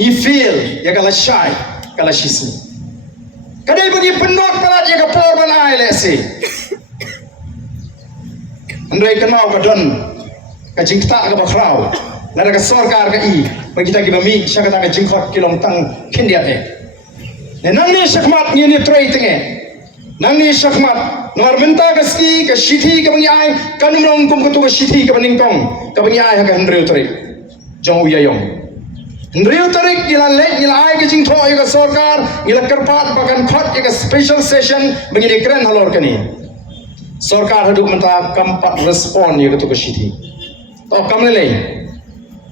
ni feel ya kala shy kala shisi kadai bagi pendok palat ya ka por ban ai le si andai kenal ka don ka jingta ka bakrau lara ka sarkar ka i bagi ta ki bami syakata ka jingkhot kilong tang kindia te nang ni sakmat ni trai tenge nang ni sakmat nor menta ka ski ka shithi ka bang ai kan nong kum ka tu ka shithi ka baning tong ka bang ai ha ka handreu trai jong uya yong handreu trai ila le ila ai ka jing tho ka sarkar ila karpat bakan khot ka special session bang ni kren halor ka ni sarkar haduk menta kampat respond ya ka tu ka shithi to kam le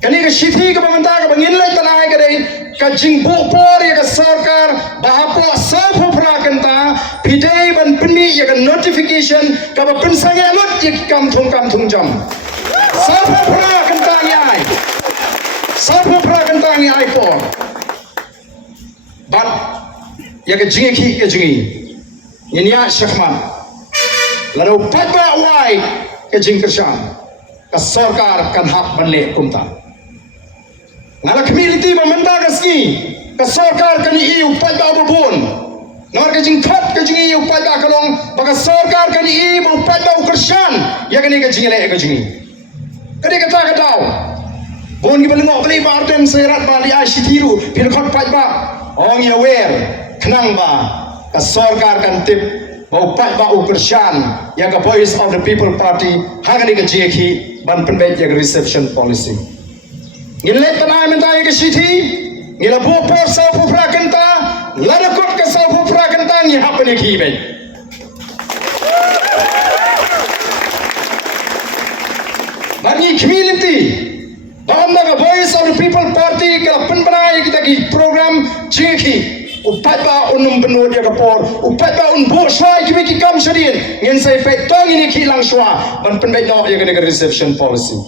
kani ka shithi ka menta ka bangin le tanai ka dei ka jingbu por ya ka sarkar bahapo sapu prakanta pidei ban pini ya ka notification ka ba pensang ya lot ya kam thung jam sapu prakanta ni ai sapu prakanta ni ai por bat ya ka jingi ki ka jingi nya syakman lalu patba wai ka jing kershan ka sarkar kan hak banle kumta ngala community mamanda kaski ka sarkar kan i upai ba bubun nor ka jing khat ka jing i upai ba kalong baka sarkar kan i upai ba ukershan ya kan ka jing le ka jing kadi kata ka tahu bon gi balengok beli ba artem serat ba li ashitiru pil khat pai ba ong ya wer khnang ba ka sarkar kan tip ba upai ba ukershan ya ka voice of the people party hagani ka jeki ban penbet ya reception policy ngile tanai mentai ke sithi ngila bu por sau pu prakanta lada kot ke sau pu prakanta ni hapne ki be bagi community banda ka voice of the people party ke penbanai kita ki program jeki upat ba unum benu dia ka por upat ba un bu sai ki kam shadin ngin sai fe tong ini ki lang shwa ban penbet no ya ke reception policy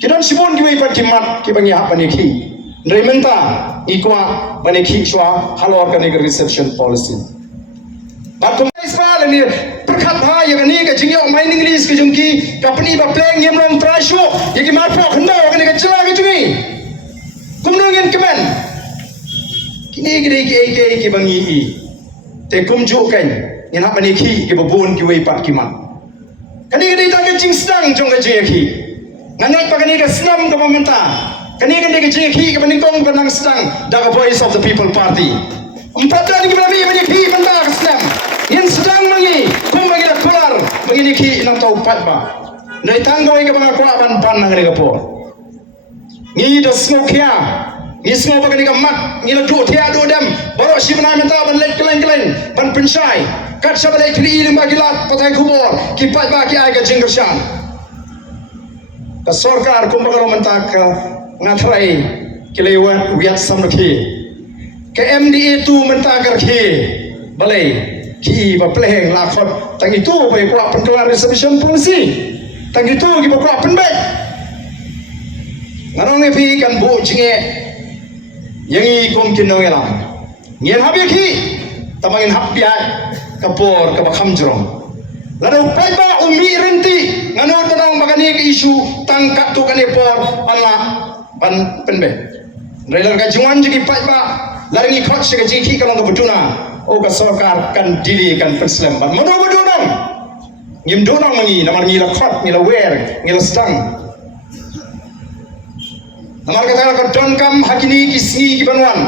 kidan sibon ki pat kimat ki bangi hap bani ki rementa ikwa bani ki shwa halor ka ni reception policy batum isfal ni perkhat bha ya ni ka jingyo main english ki jungki company ba pleng yem long try show ye ki mar pho khanda ka ni ka chla ki jungi kumno ngen kemen kini ki ki bangi i te kumju kan ni hap bani ki ki babun ki wei pat kimat kani ta ka jing stang jong ka je ki nganai pagani ka snam ka mamenta kani ka jeki ka baningkong banang stang da ka voice of the people party umpatan ki bami bani ki banda ka snam yen sedang mangi kum bagi da kular bagi ki nang tau pat ba nai tanggoi ka banga kwa ban ban nang ka po ni da smokia ni smo pagani ka mat ni la du thia du dem baro shibna menta ban let kelen ban penshai kat sabale kri lim bagilat patai khubor ki pat ba ki ai ka jingershan ka sarkar kumbagalo mentak ngatrai kilewan wiat samnaki ke MDA tu mentakar ki balai ki ba pleng la khot tang itu ba ko penkelar reservation policy tang itu ki ba ko penbe ngarong ne pi kan bu jinge yangi kom kinong elam ngien habi ki tamangin hapya kapor ka ba khamjrong lalu pai ba umi renti ngano tanong magani ke isu tangkat tu kan epor ala ban penbe relar ka juan jigi pai ba laringi khot se ka jiki kalong ka betuna o ka sarkar kan dili kan penslam ban modo dong ngim donong mangi namar ngi la khot ngi la wer ngi la stang namar ka ka don kam hakini kisni ki banwan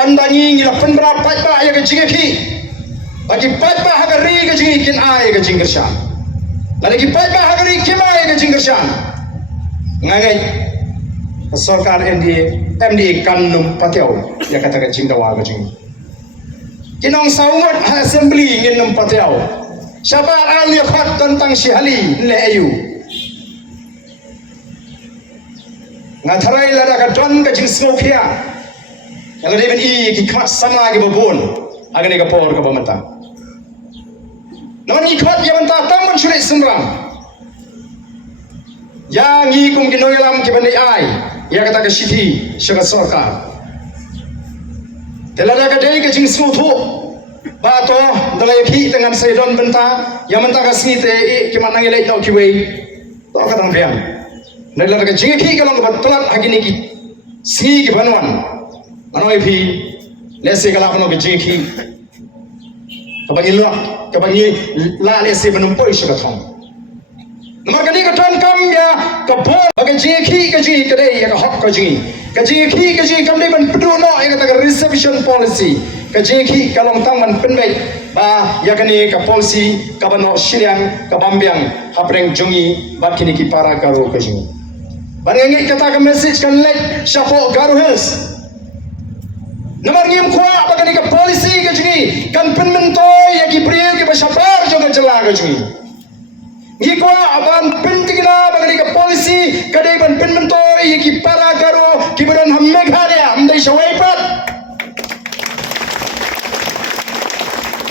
andani ngi la penbra pai ba ya ka jigi ki bagi pai ba hagari ka jigi kin ai ka jingershan lagi pai ba hagari kimai ka jingershan ngai sarkar MDA kan num patiau ya kata ka jingdawa ka jing kinong saungot assembly ngin num patiau syabar al yakhat tentang syihali le ayu ngatharai lada ka don ka jing smokia kalau dia i ki khat sama ki babon agane ka por ka bamata non ikhat ya banta tamun sulit sembrang yang kum kinoyalam ki bani ai ya kata ka shithi shaga sarkar telada ka dei ka jing smuthu ba to dalai khi dengan saidon benta ya menta ka snite ki manang ilai tau ki wei to ka tang biang nelada ka jing khi ka long ka tolat hagini ki si ki banwan Manoi phi lese kala kono ke jeki kabangi la lese menumpoi syakathong nomor kali ka ton kam ya ka bol bagai jeki ka ji ka dei ya ka hok ka ji kam dei ban pedu no ya ka reservation policy ka jeki kalong tang man penbai ba ya kani ka policy ka bano siliang ka bambiang hapreng jungi bakini ki para karo ka ji bangi kata ka message kan lek shapo Garo Hills Namar ngim kwa bagani ka policy ka jungi kan penmento ya ki priyo ki basapar jonga jela ka jungi ngi kwa aban pentigna bagani ka policy ka dei ban penmento ya ki para karo ki badan hamme khare amdai shawai pat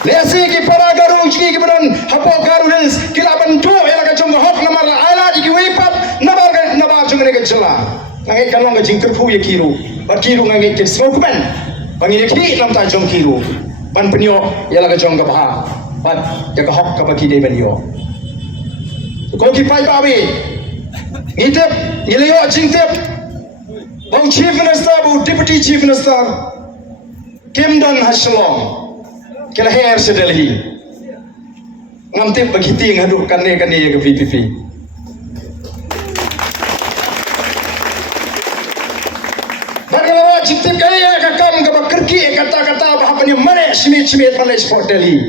lesi ki para karo jungi ki badan hapo Garo Hills kila bantu ya ka jonga hok namar ala ji ki wai pat nabar jonga ka jela ngai kalong ka jingker phu ya kiru bakiru ngai ki smoke man Bangini ki nam ta jong kiru ban penyo yala ka jong ka baha bat ya ka hok ka baki de banyo ko ki pai ba bi ngitep ngileyo jingtep bau chief minister bau deputy chief minister Kim Don Haslong kila hair se Delhi ngamtep bagi ting hadu kanne ya ka VPP Jitip kaya kakam ka kerki kata-kata bahapanya mare simit balai sport Delhi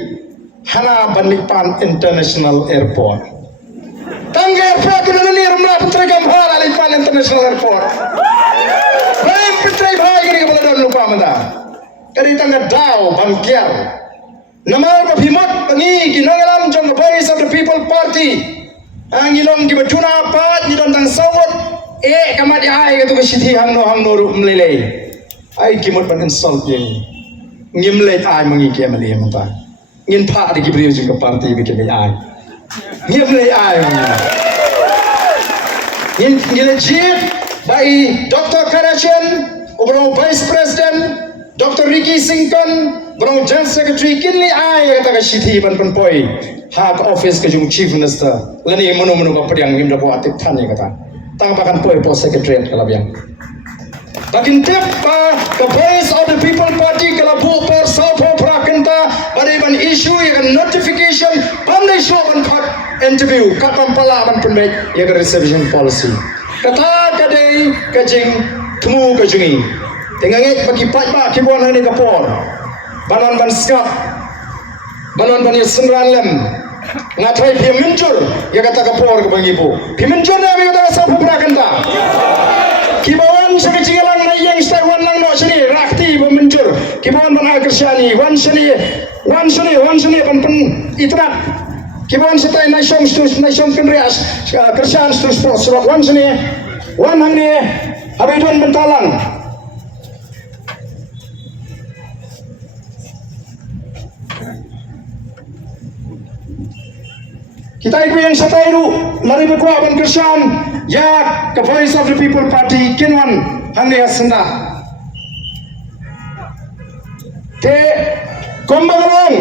hana Banlipan International Airport tangga airport na ni ramla putra gamhar Banlipan International Airport baik putra bhai gini ka baladon lupa manda kari tangga daw bangkiar namar pa phimot bangi ginangalam jong Voice of the People Party ang ilong gibaduna pat ni don tang sawot kamadi ai ka tu sithi hamno ru mlelei ai kimot ban insult yang ngimlei ai mangi ke mali mata ngin pha de gibriu jing ka party bi ke ai ngimlei ai ngin legit bai Dr. Karachen obrong Vice President Dr. Ricky Singkon obrong General Secretary kinli ai ka ta sithi ban poi hak office ke jung Chief Minister lani mono ba padiang ngim da bo atik than ni kata tang pakan poi po secretariat kalabiang Takin tip ka Voice of the People Party kala bu por South Prakenta badai ban issue ya notification pandai show ban khat interview katam pala ban penbek ya reservation policy kata kadai kajing temu kajungi tengangi bagi pat ba kibon hani kapor banon ban skap banon ban senran lem ngatai piminjur ya kata kapor ke bangibu piminjur na bi kata South Prakenta kibawan sekecingalan na yang Taiwan lang no sini rakti memuncul kibawan ban agresiani wan sini pan itrat kibawan setai nasyong kenrias kersian terus wan sini wan hangni habidun bentalang kita ibu yang satairu lari berkuah ban kersian ya ke Voice of the People Party kinwan hangni hasenda te kombangrong